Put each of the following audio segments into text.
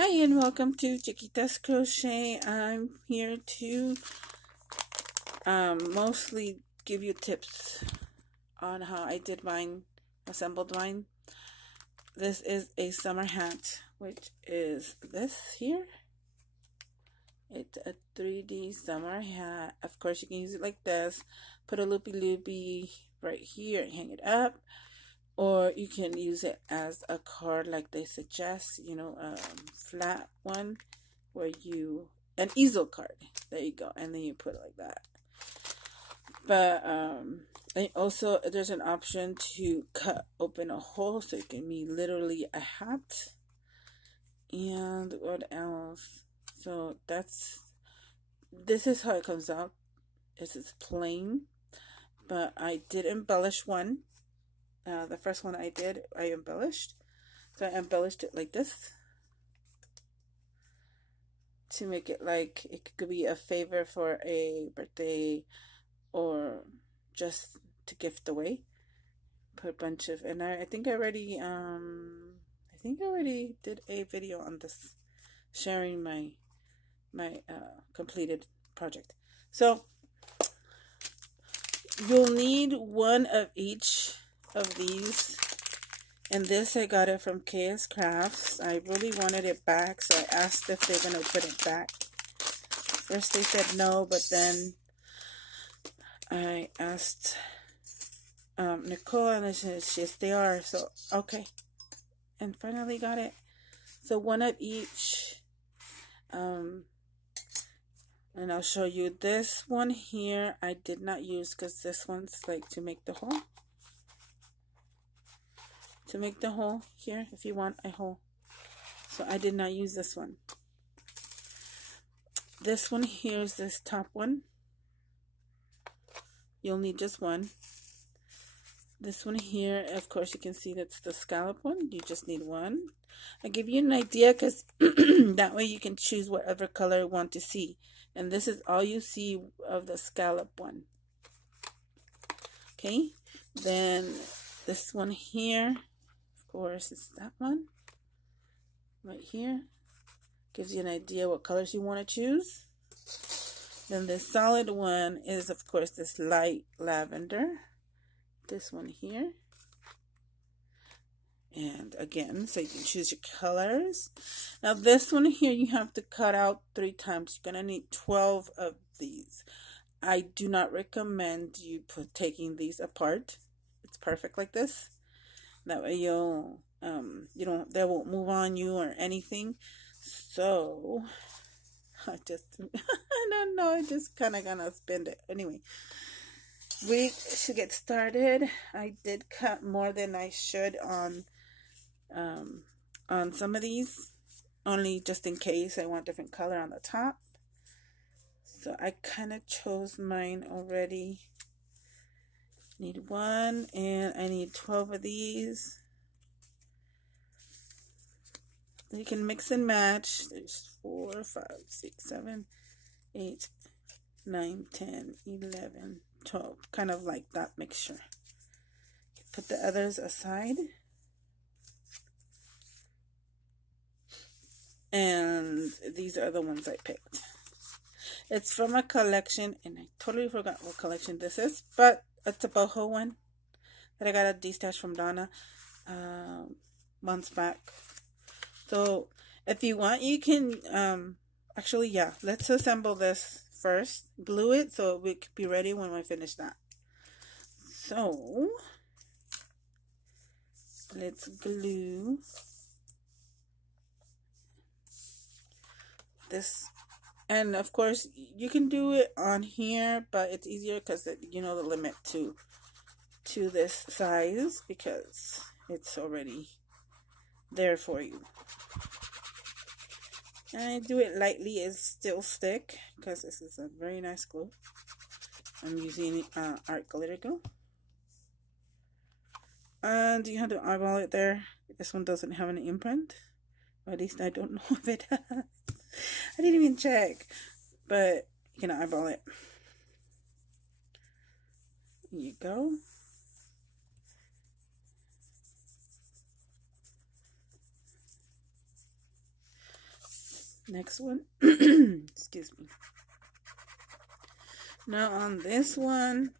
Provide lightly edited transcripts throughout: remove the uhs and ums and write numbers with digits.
Hi and welcome to Chiquitas Crochet. I'm here to mostly give you tips on how I did mine, assembled mine. This is a summer hat, which is this here. It's a 3D summer hat. Of course, you can use it like this. Put a loopy right here and hang it up. Or you can use it as a card like they suggest, flat one where an easel card. There you go. And then you put it like that. But and also there's an option to cut open a hole so it can be literally a hat. And what else? So this is how it comes out. It's plain, but I did embellish one. The first one I did, I embellished. So I embellished it like this to make it like it could be a favor for a birthday or just to gift away. Put a bunch of, and I think I already did a video on this, sharing my completed project. So you'll need one of each of these, and this I got it from KS Crafts. I really wanted it back, so I asked if they're gonna put it back. First they said no, but then I asked Nicole, and she said yes they are. So okay, and finally got it. So one of each, and I'll show you this one here. I did not use because this one's like to make the hole. To make the hole here, if you want a hole. So I did not use this one. This one here is this top one. You'll need just one. This one here, of course, you can see that's the scallop one. You just need one. I give you an idea because that way you can choose whatever color you want to see. And this is all you see of the scallop one. Okay, then this one here, of course, it's that one right here. Gives you an idea what colors you want to choose. Then the solid one is, of course, this light lavender. This one here. And again, so you can choose your colors. Now this one here, you have to cut out 3 times. You're going to need 12 of these. I do not recommend you taking these apart. It's perfect like this. That way you'll, they won't move on you or anything. So, I don't know, I just kind of gonna spin it. Anyway, we should get started. I did cut more than I should on some of these, only just in case I want different color on the top. So I kind of chose mine already. Need one, and I need 12 of these. You can mix and match. There's 4, 5, 6, 7, 8, 9, 10, 11, 12. Kind of like that mixture. Put the others aside. And these are the ones I picked. It's from a collection, and I totally forgot what collection this is, but it's a boho one that I got a D-stash from Donna months back. So if you want, you can actually, yeah, let's assemble this first, glue it so we could be ready when we finish that. So let's glue this. And of course you can do it on here, but it's easier because you know the limit to this size because it's already there for you. And I do it lightly, it's still stick because this is a very nice glue. I'm using art glitter glue. And you have to eyeball it there. This one doesn't have an imprint, or at least I don't know if it has. I didn't even check, but you can eyeball it. Here you go. Next one. Excuse me. Now on this one,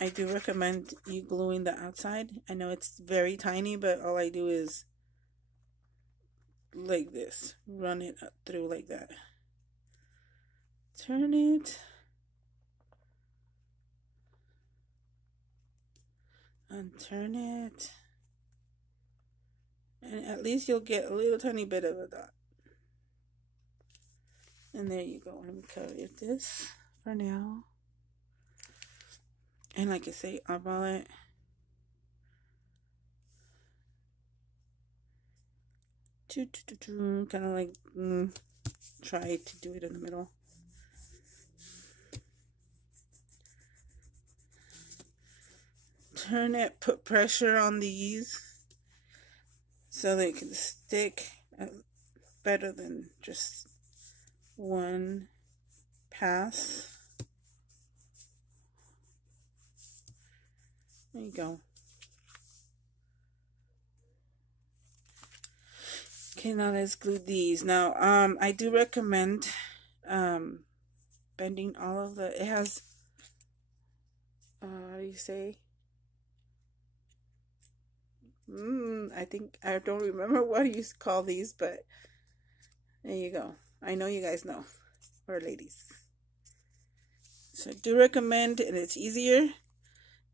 I do recommend you gluing the outside. I know it's very tiny, but all I do is like this. Run it up through like that. Turn it. Unturn it. And at least you'll get a little tiny bit of a dot. And there you go. Let me cover this for now. And like I say, eyeball it. Kind of like try to do it in the middle. Turn it, put pressure on these so they can stick better than just one pass. There you go. Okay, now let's glue these. Now, I do recommend bending all of the, it has, how do you say? I don't remember what you call these, but there you go. I know you guys know, or ladies. So I do recommend, and it's easier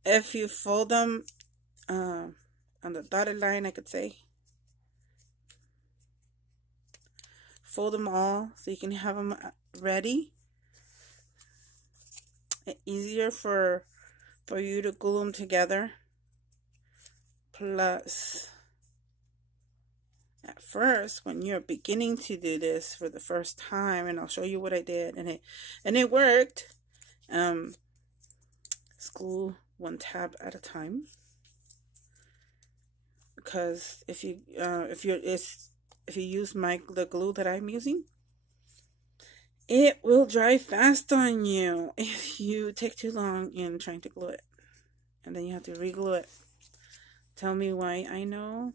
if you fold them on the dotted line, I could say. Fold them all so you can have them ready. Easier for you to glue them together. Plus, at first, when you're beginning to do this for the first time, and I'll show you what I did, and it worked. Let's glue one tab at a time, because if you use the glue that I'm using, it will dry fast on you if you take too long in trying to glue it, and then you have to re-glue it. Tell me why I know.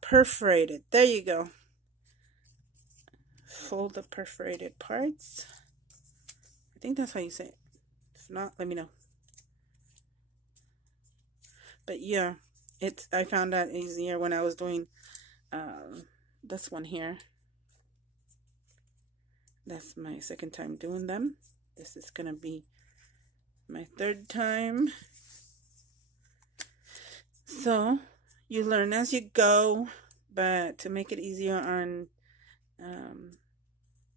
Perforated. There you go. Fold the perforated parts. I think that's how you say it. If not, let me know. But yeah, I found that easier when I was doing this one here. That's my second time doing them. This is gonna be my third time. So you learn as you go, but to make it easier on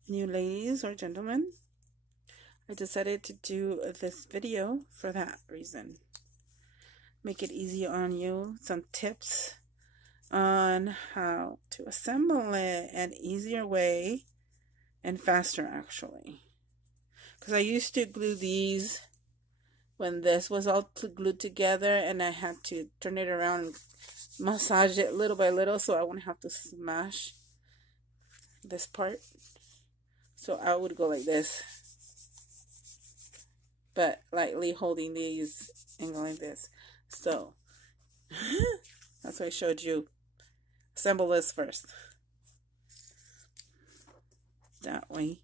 new ladies or gentlemen, I decided to do this video for that reason. Make it easier on you, some tips on how to assemble it, an easier way and faster actually, because I used to glue these when this was all glued together, and I had to turn it around and massage it little by little so I wouldn't have to smash this part. So I would go like this, but lightly holding these and going like this. So that's why I showed you. Assemble this first. That way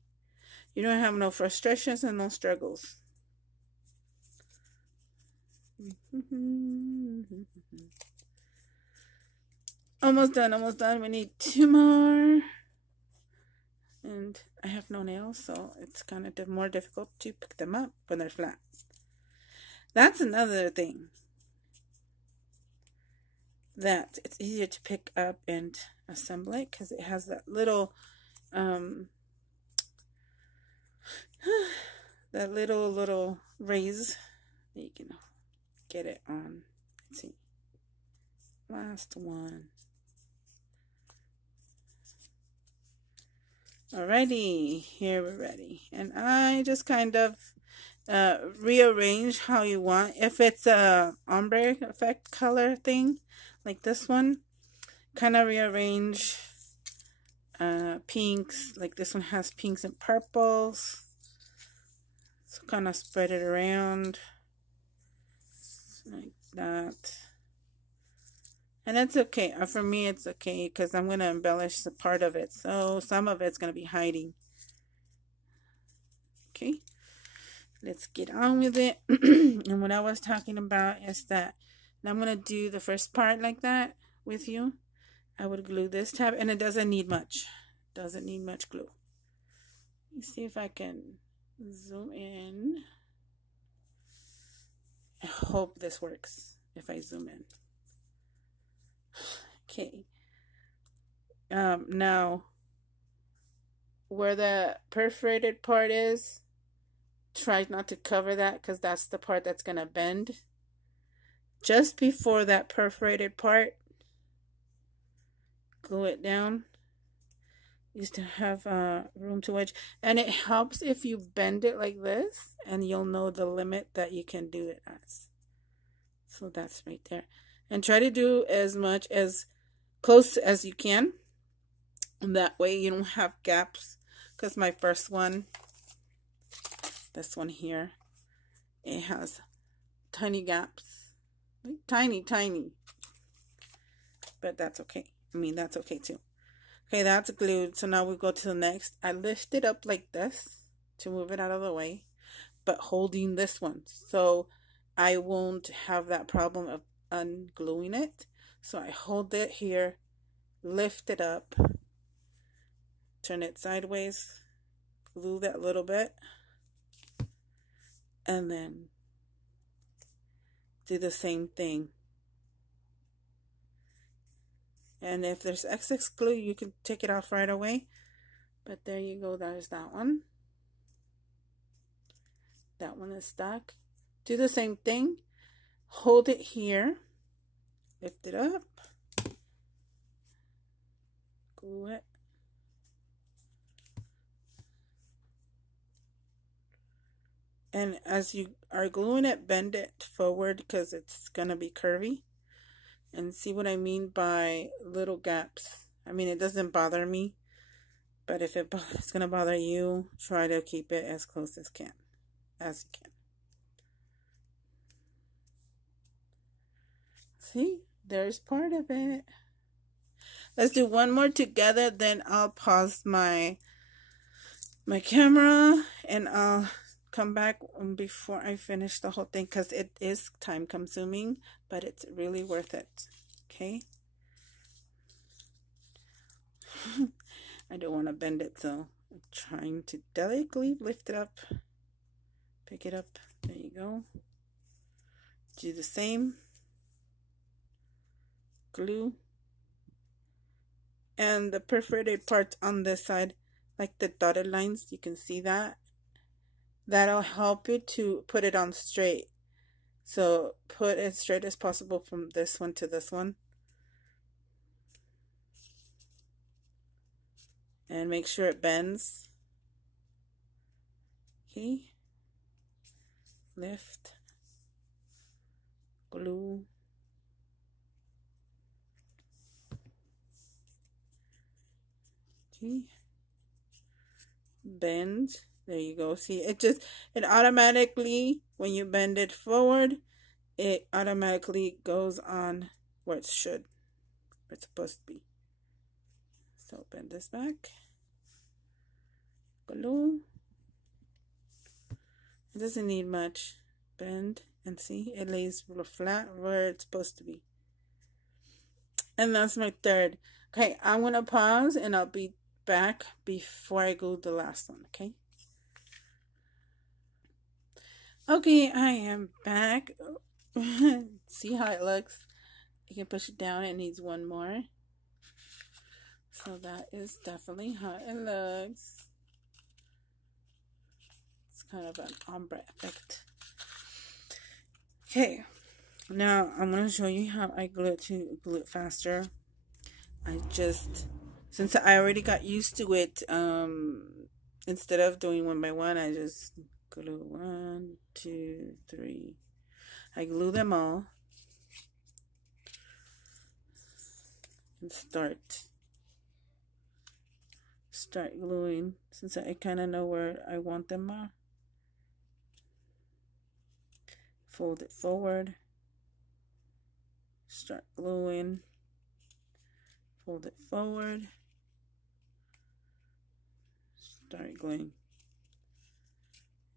you don't have no frustrations and no struggles. Almost done. We need 2 more. And I have no nails, so it's kind of more difficult to pick them up when they're flat. That's another thing, that it's easier to pick up and assemble it because it has that little little raise that you can get it on. Let's see, last one. Alrighty, here we're ready, and I just kind of rearrange how you want. If it's a ombre effect color thing like this one, kind of rearrange pinks, like this one has pinks and purples, so kind of spread it around like that. And that's okay. For me, it's okay because I'm going to embellish a part of it. So some of it's going to be hiding. Okay. Let's get on with it. And what I was talking about is that now I'm going to do the first part like that with you. I would glue this tab, and it doesn't need much. Doesn't need much glue. Let's see if I can zoom in. I hope this works if I zoom in. Okay. Now, where the perforated part is, try not to cover that because that's the part that's going to bend. Just before that perforated part, glue it down. Used to have room to wedge, and it helps if you bend it like this, and you'll know the limit that you can do it as. So that's right there. And try to do as much as close as you can. And that way you don't have gaps. Because my first one, this one here, it has tiny gaps. Like tiny, tiny. But that's okay. I mean, that's okay too. Okay, that's glued. So now we go to the next. I lift it up like this to move it out of the way, but holding this one. So I won't have that problem of ungluing it. So I hold it here, lift it up, turn it sideways, glue that little bit, and then do the same thing. And if there's excess glue, you can take it off right away. But there you go, there's that one. That one is stuck. Do the same thing. Hold it here. Lift it up. Glue it. And as you are gluing it, bend it forward because it's going to be curvy. And see what I mean by little gaps. I mean, it doesn't bother me. But if it's going to bother you, try to keep it as close as you can. See, there's part of it. Let's do one more together, then I'll pause my camera and I'll come back before I finish the whole thing because it is time consuming, but it's really worth it. Okay. I don't want to bend it, so I'm trying to delicately lift it up, pick it up. There you go. Do the same. Glue. And the perforated part on this side, like the dotted lines, you can see that. That'll help you to put it on straight. So put it straight as possible from this one to this one. And make sure it bends. Okay. Lift. Glue. Okay. Bend. There you go. See, it automatically, when you bend it forward, it automatically goes on where it should, where it's supposed to be. So bend this back. Glue. It doesn't need much. Bend and see, it lays real flat where it's supposed to be. And that's my third. Okay, I'm going to pause and I'll be back before I glue the last one, okay? Okay, I am back. See how it looks? You can push it down. It needs one more. So that is definitely how it looks. It's kind of an ombre effect. Okay, now I'm going to show you how I glue it faster. Since I already got used to it, instead of doing one by one, I just glue 1, 2, 3. I glue them all and start gluing since I kind of know where I want them are. Fold it forward, start gluing. Hold it forward. Start gluing.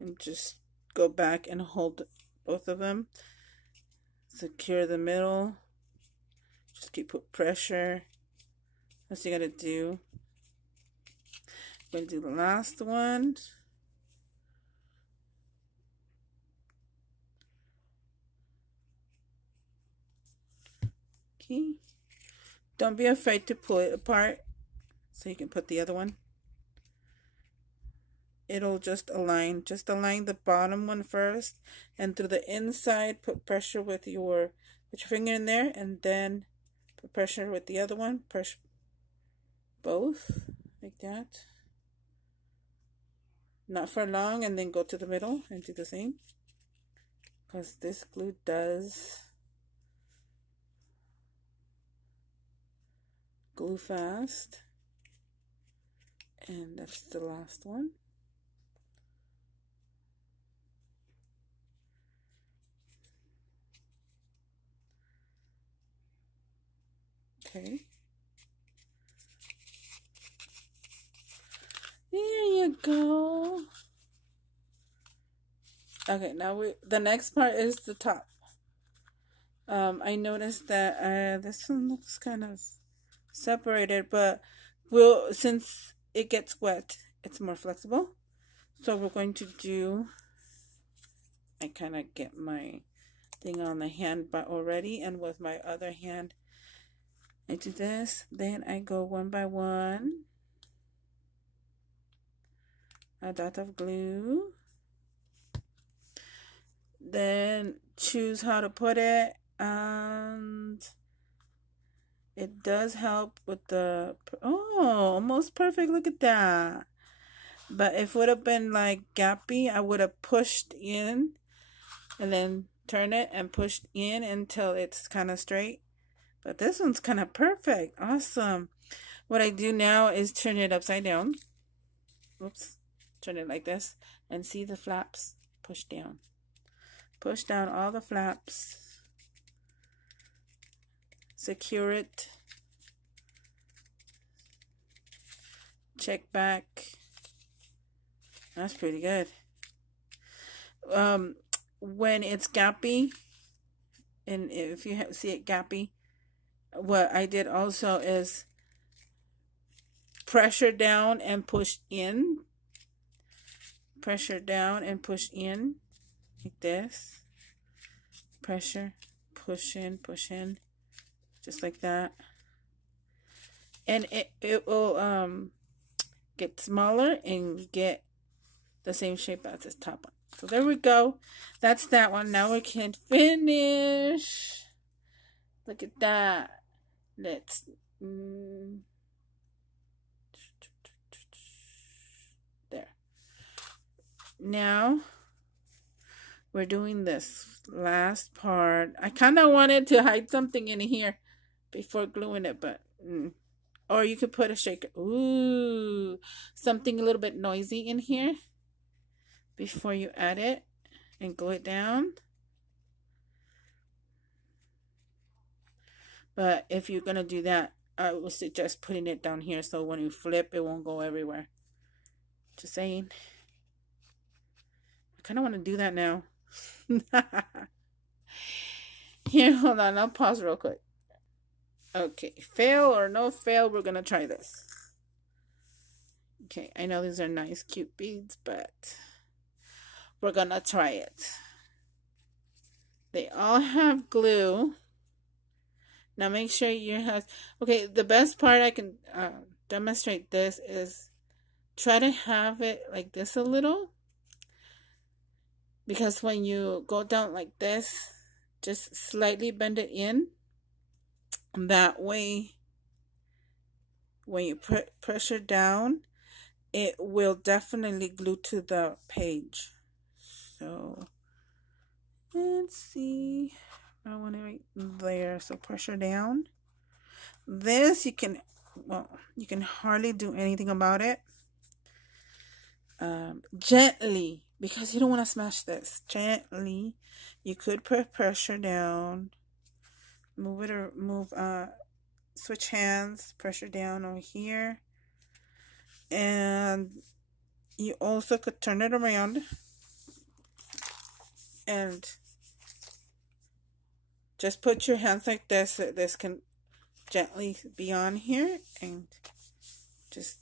And just go back and hold both of them. Secure the middle. Just keep put pressure. That's what you gotta do. I'm gonna do the last one. Okay. Don't be afraid to pull it apart so you can put the other one. It'll just align the bottom one first, and through the inside put pressure with your finger in there, and then put pressure with the other one. Press both like that, not for long, and then go to the middle and do the same, because this glue does glue fast. And that's the last one. Okay. There you go. Okay, now the next part is the top. I noticed that this one looks kind of separated, but since it gets wet, it's more flexible. So we're going to do, I kind of get my thing on the hand but already, and with my other hand I do this, then I go one by one, a dot of glue, then choose how to put it, and it does help with the, oh, almost perfect, look at that. But if it would have been like gappy, I would have pushed in and then turn it and pushed in until it's kind of straight. But this one's kind of perfect. Awesome. What I do now is turn it upside down. Oops. Turn it like this. And see the flaps? Push down. Push down all the flaps. Secure it. Check back. That's pretty good. When it's gappy, and if you see it gappy, what I did also is pressure down and push in. Pressure down and push in like this. Pressure, push in, just like that. And it will get smaller and get the same shape as this top one. So there we go. That's that one. Now we can finish. Look at that. Let's there. Now we're doing this last part. I kind of wanted to hide something in here before gluing it, but or you could put a shaker. Ooh, something a little bit noisy in here before you add it and glue it down. But if you're going to do that, I would suggest putting it down here so when you flip, it won't go everywhere. Just saying. I kind of want to do that now. Here, hold on. I'll pause real quick. Okay, fail or no fail, we're going to try this. Okay, I know these are nice, cute beads, but we're going to try it. They all have glue. Now make sure you have, okay, the best part I can demonstrate this is try to have it like this a little. Because when you go down like this, just slightly bend it in. That way, when you pressure down, it will definitely glue to the page. So, let's see. I want it right there. So pressure down. This you can, well, you can hardly do anything about it. Gently, because you don't want to smash this. Gently, you could put pressure down. Move it or move switch hands, pressure down over here, and you also could turn it around and just put your hands like this so this can gently be on here, and just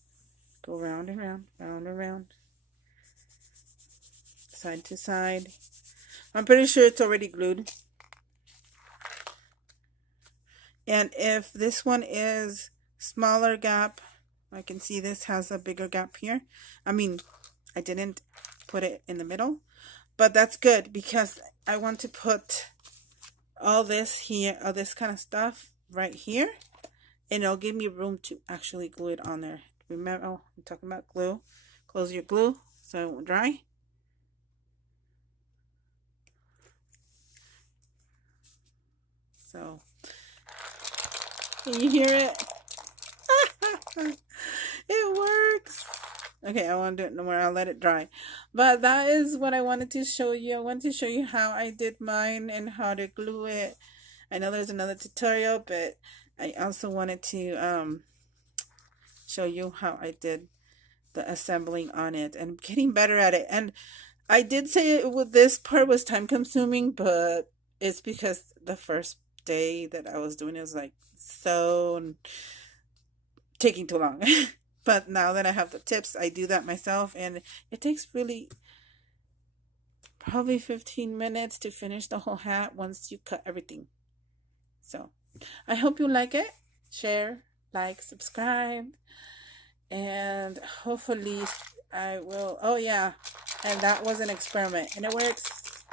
go round and round, round and round, side to side. I'm pretty sure it's already glued. And if this one is smaller gap, I can see this has a bigger gap here. I mean, I didn't put it in the middle, but that's good because I want to put all this here, all this kind of stuff right here, and it'll give me room to actually glue it on there. Remember, oh, I'm talking about glue. Close your glue so it won't dry. So, can you hear it? It works. Okay, I won't do it no more. I'll let it dry. But that is what I wanted to show you. I wanted to show you how I did mine and how to glue it. I know there's another tutorial, but I also wanted to show you how I did the assembling on it. And I'm getting better at it. And I did say this part was time consuming, but it's because the first day that I was doing it was like so taking too long. But now that I have the tips, I do that myself, and it takes really probably 15 minutes to finish the whole hat once you cut everything. So I hope you like it. Share, like, subscribe, and hopefully I will. Oh yeah, and that was an experiment, and it works.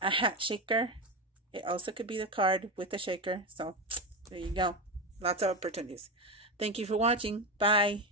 A hat shaker. It also could be the card with the shaker. So there you go. Lots of opportunities. Thank you for watching. Bye.